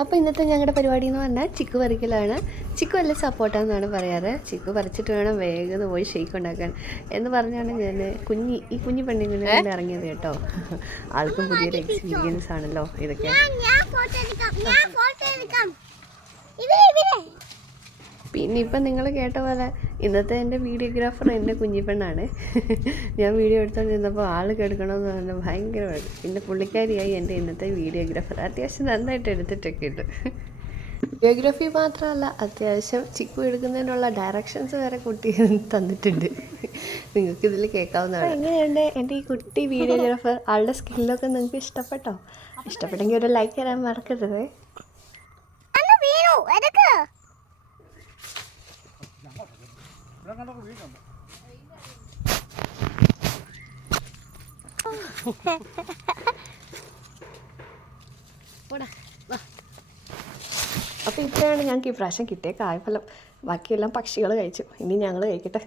അപ്പോൾ ഇന്നത്തെ ഞങ്ങളുടെ പരിപാടി എന്ന് പറഞ്ഞാൽ ചിക്കു പറിക്കലാണ്. ചിക്കു നല്ല സപ്പോർട്ടാണെന്നാണ് പറയാറ്. ചിക്കു പറിച്ചിട്ട് വേണം വേഗം പോയി ഷെയ്ക്ക് ഉണ്ടാക്കാൻ എന്ന് പറഞ്ഞാണ് ഞാൻ ഈ കുഞ്ഞു പെണ്ണിനെ ഇറങ്ങിയത് കേട്ടോ. ആൾക്കും പുതിയൊരു എക്സ്പീരിയൻസ് ആണല്ലോ ഇതൊക്കെ. പിന്നെ ഇപ്പം നിങ്ങൾ കേട്ട പോലെ ഇന്നത്തെ എൻ്റെ വീഡിയോഗ്രാഫർ എൻ്റെ കുഞ്ഞിപ്പെണ്ണാണ്. ഞാൻ വീഡിയോ എടുത്തുകൊണ്ടിരുന്നപ്പോൾ ആൾ കേൾക്കണമെന്ന് പറഞ്ഞാൽ ഭയങ്കര വഴി. പിന്നെ പുള്ളിക്കാരിയായി എൻ്റെ ഇന്നത്തെ വീഡിയോഗ്രാഫർ. അത്യാവശ്യം നന്നായിട്ട് എടുത്തിട്ടൊക്കെ ഉണ്ട്. വീഡിയോഗ്രാഫി മാത്രമല്ല, അത്യാവശ്യം ചിക്കു എടുക്കുന്നതിനുള്ള ഡയറക്ഷൻസ് വരെ കുട്ടി തന്നിട്ടുണ്ട്. നിങ്ങൾക്ക് ഇതിൽ കേൾക്കാവുന്നതാണ്. എങ്ങനെയുണ്ട് എൻ്റെ ഈ കുട്ടി വീഡിയോഗ്രാഫർ? ആളുടെ സ്കില്ലൊക്കെ നിങ്ങൾക്ക് ഇഷ്ടപ്പെട്ടോ? ഇഷ്ടപ്പെട്ടെങ്കിൽ ഒരു ലൈക്ക് തരാൻ മറക്കരുത്. അപ്പോൾ ഇത്രയാണ് ഞങ്ങൾക്ക് ഈ പ്രാവശ്യം കിട്ടിയ കായ്ഫലം. ബാക്കിയെല്ലാം പക്ഷികൾ കഴിച്ചു. ഇനി ഞങ്ങൾ കഴിക്കട്ടെ.